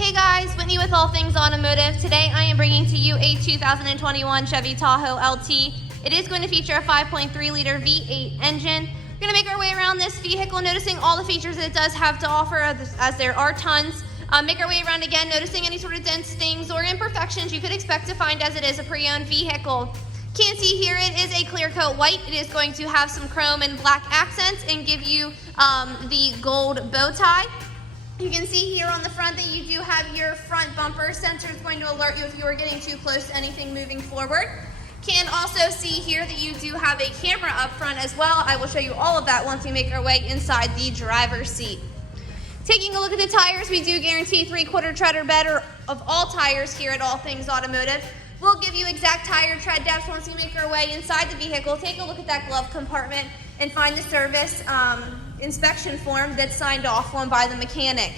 Hey guys, Whitney with All Things Automotive. Today I am bringing to you a 2021 Chevy Tahoe LT. It is going to feature a 5.3 liter V8 engine. We're going to make our way around this vehicle, noticing all the features that it does have to offer, as there are tons. Make our way around again, noticing any sort of dents, stings, or imperfections you could expect to find, as it is a pre-owned vehicle. Can see here it is a clear coat white. It is going to have some chrome and black accents and give you the gold bow tie. You can see here on the front that you do have your front bumper sensor. It's going to alert you if you are getting too close to anything moving forward. Can also see here that you do have a camera up front as well. I will show you all of that once we make our way inside the driver's seat. Taking a look at the tires, we do guarantee 3/4 tread or better of all tires here at All Things Automotive. We'll give you exact tire tread depths once we make our way inside the vehicle. Take a look at that glove compartment and find the service inspection form that's signed off on by the mechanic.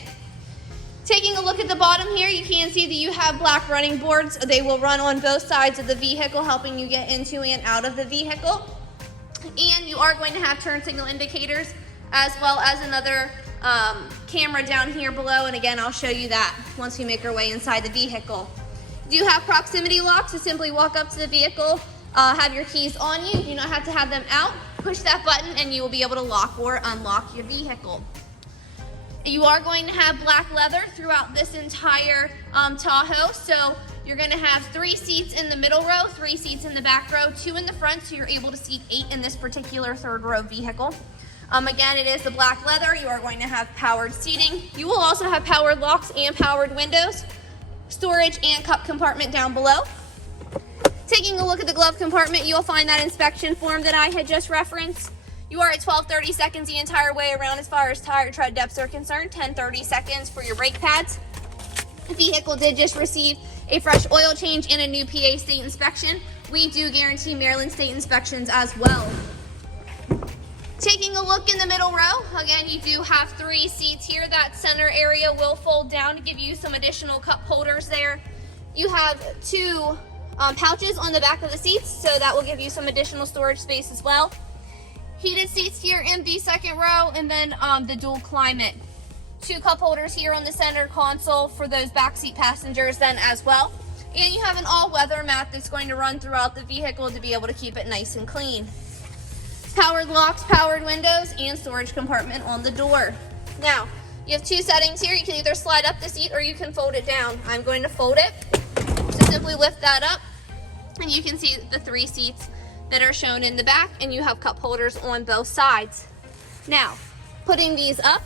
Taking a look at the bottom here, you can see that you have black running boards. They will run on both sides of the vehicle, helping you get into and out of the vehicle. And you are going to have turn signal indicators, as well as another camera down here below. And again, I'll show you that once we make our way inside the vehicle. You do have proximity locks, so simply walk up to the vehicle, have your keys on you. You do not have to have them out. Push that button and you will be able to lock or unlock your vehicle. You are going to have black leather throughout this entire Tahoe. So you're going to have 3 seats in the middle row, 3 seats in the back row, 2 in the front, so you're able to seat 8 in this particular third row vehicle. Again, it is the black leather. You are going to have powered seating. You will also have powered locks and powered windows, storage and cup compartment down below. Taking a look at the glove compartment, you'll find that inspection form that I had just referenced. You are at 12:30 seconds the entire way around as far as tire tread depths are concerned, 10:30 seconds for your brake pads. The vehicle did just receive a fresh oil change and a new PA state inspection. We do guarantee Maryland state inspections as well. Taking a look in the middle row, again, you do have 3 seats here. That center area will fold down to give you some additional cup holders there. You have 2 pouches on the back of the seats, so that will give you some additional storage space as well. Heated seats here in the second row, and then the dual climate. 2 cup holders here on the center console for those backseat passengers then as well. And you have an all-weather mat that's going to run throughout the vehicle to be able to keep it nice and clean. Powered locks, powered windows, and storage compartment on the door. Now, you have 2 settings here. You can either slide up the seat or you can fold it down. I'm going to fold it. So simply lift that up, and you can see the 3 seats that are shown in the back, and you have cup holders on both sides. Now, putting these up,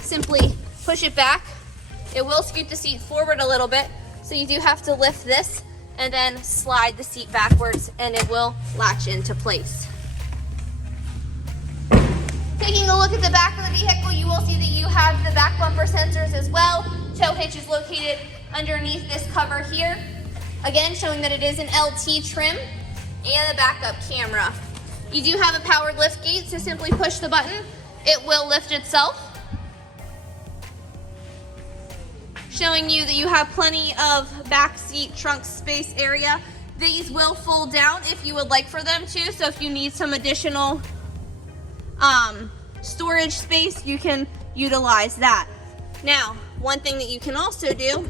simply push it back. It will scoot the seat forward a little bit, so you do have to lift this and then slide the seat backwards, and it will latch into place. Taking a look at the back of the vehicle, you will see that you have the back bumper sensors as well. Tow hitch is located underneath this cover here. Again, showing that it is an LT trim, and a backup camera. You do have a powered lift gate, so simply push the button. It will lift itself. Showing you that you have plenty of back seat trunk space area. These will fold down if you would like for them to, so if you need some additional storage space, you can utilize that. Now, one thing that you can also do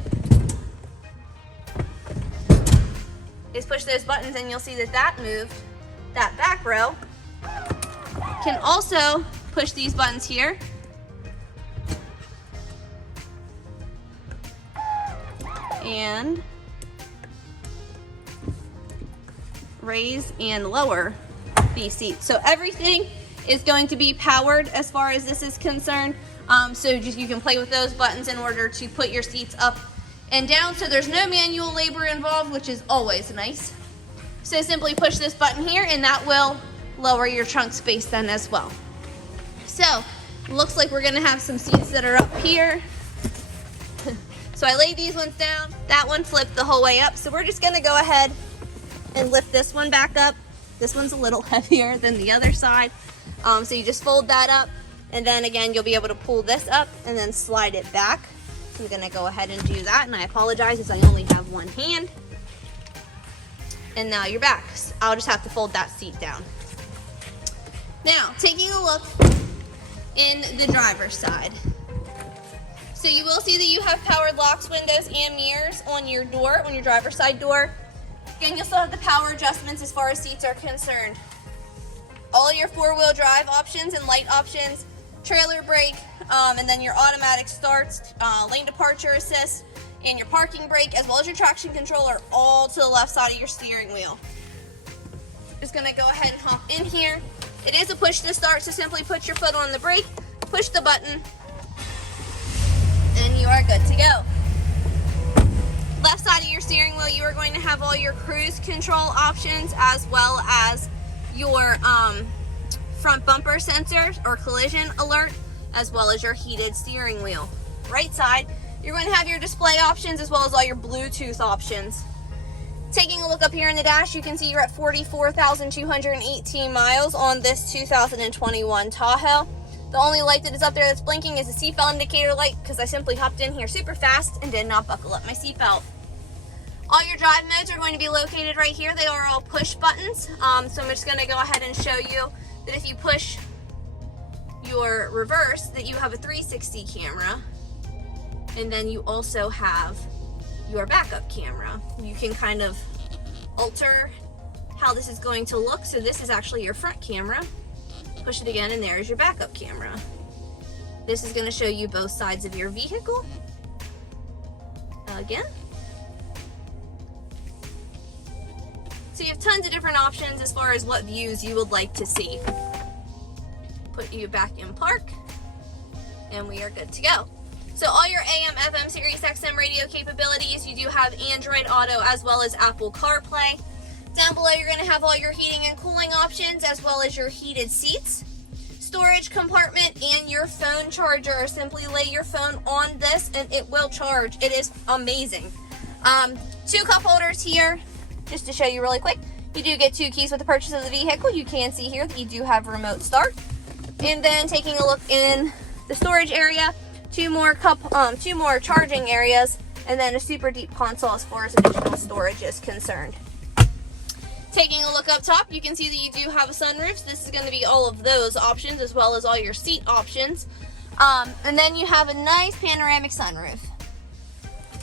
is push those buttons, and you'll see that that moved. That back row can also push these buttons here, and raise and lower these seats. So everything is going to be powered as far as this is concerned. So just you can play with those buttons in order to put your seats up and down, so there's no manual labor involved, which is always nice. So simply push this button here, and that will lower your trunk space then as well. So looks like we're gonna have some seats that are up here. So I laid these ones down. That one flipped the whole way up, so we're just gonna go ahead and lift this one back up. This one's a little heavier than the other side. So you just fold that up, and then again, you'll be able to pull this up and then slide it back. I'm gonna go ahead and do that, and I apologize as I only have one hand. And now you're back. I'll just have to fold that seat down. Now, taking a look in the driver's side. So you will see that you have powered locks, windows, and mirrors on your door, on your driver's side door. Again, you'll still have the power adjustments as far as seats are concerned. All your four-wheel drive options and light options, trailer brake, and then your automatic starts, lane departure assist, and your parking brake, as well as your traction control, are all to the left side of your steering wheel. Just gonna go ahead and hop in here. It is a push to start, so simply put your foot on the brake, push the button, and you are good to go. Left side of your steering wheel, you are going to have all your cruise control options, as well as your front bumper sensors or collision alert, as well as your heated steering wheel. Right side, you're going to have your display options, as well as all your Bluetooth options. Taking a look up here in the dash, you can see you're at 44,218 miles on this 2021 Tahoe. The only light that is up there that's blinking is the seatbelt indicator light, because I simply hopped in here super fast and did not buckle up my seatbelt. All your drive modes are going to be located right here. They are all push buttons. So I'm just going to go ahead and show you that if you push your reverse, that you have a 360 camera. And then you also have your backup camera. You can kind of alter how this is going to look. So this is actually your front camera. Push it again, and there's your backup camera. This is going to show you both sides of your vehicle. Again. So you have tons of different options as far as what views you would like to see. Put you back in park, and we are good to go. So all your AM, FM, Sirius XM radio capabilities, you do have Android Auto as well as Apple CarPlay. Down below, you're going to have all your heating and cooling options, as well as your heated seats, storage compartment, and your phone charger. Simply lay your phone on this and it will charge. It is amazing. 2 cup holders here, just to show you really quick. You do get 2 keys with the purchase of the vehicle. You can see here that you do have remote start. And then taking a look in the storage area, 2 more charging areas, and then a super deep console as far as additional storage is concerned. Taking a look up top, you can see that you do have a sunroof. So this is going to be all of those options, as well as all your seat options. And then you have a nice panoramic sunroof.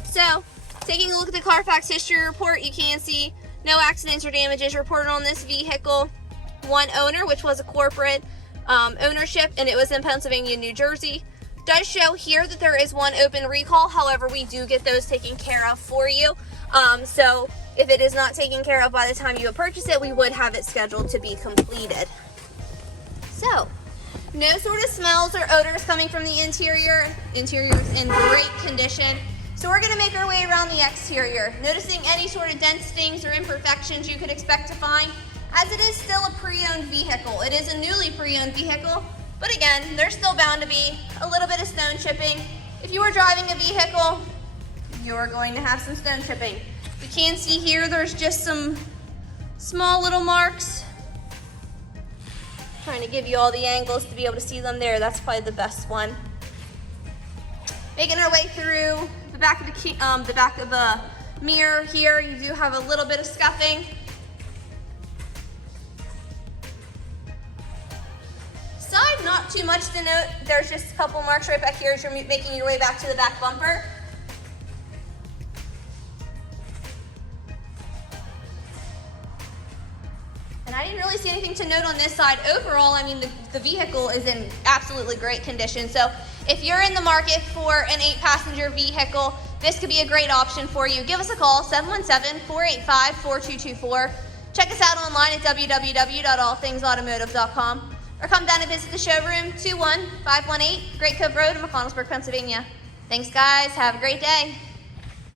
So, taking a look at the CARFAX history report, you can see no accidents or damages reported on this vehicle. 1 owner, which was a corporate ownership, and it was in Pennsylvania, New Jersey. Does show here that there is 1 open recall. However, we do get those taken care of for you. So if it is not taken care of by the time you purchase it, we would have it scheduled to be completed. So, no sort of smells or odors coming from the interior. Interior is in great condition. So we're going to make our way around the exterior, noticing any sort of dents, stings, or imperfections you could expect to find, as it is still a pre-owned vehicle. It is a newly pre-owned vehicle, but again, there's still bound to be a little bit of stone chipping. If you are driving a vehicle, you're going to have some stone chipping. You can see here there's just some small little marks. Trying to give you all the angles to be able to see them there. That's probably the best one. Making our way through the back of the mirror here, you do have a little bit of scuffing. Side, not too much to note. There's just a couple marks right back here as you're making your way back to the back bumper. And I didn't really see anything to note on this side. Overall, I mean, the vehicle is in absolutely great condition. So if you're in the market for an 8-passenger vehicle, this could be a great option for you. Give us a call, 717-485-4224. Check us out online at www.allthingsautomotive.com, or come down and visit the showroom, 21518 Great Cove Road in McConnellsburg, Pennsylvania. Thanks, guys. Have a great day.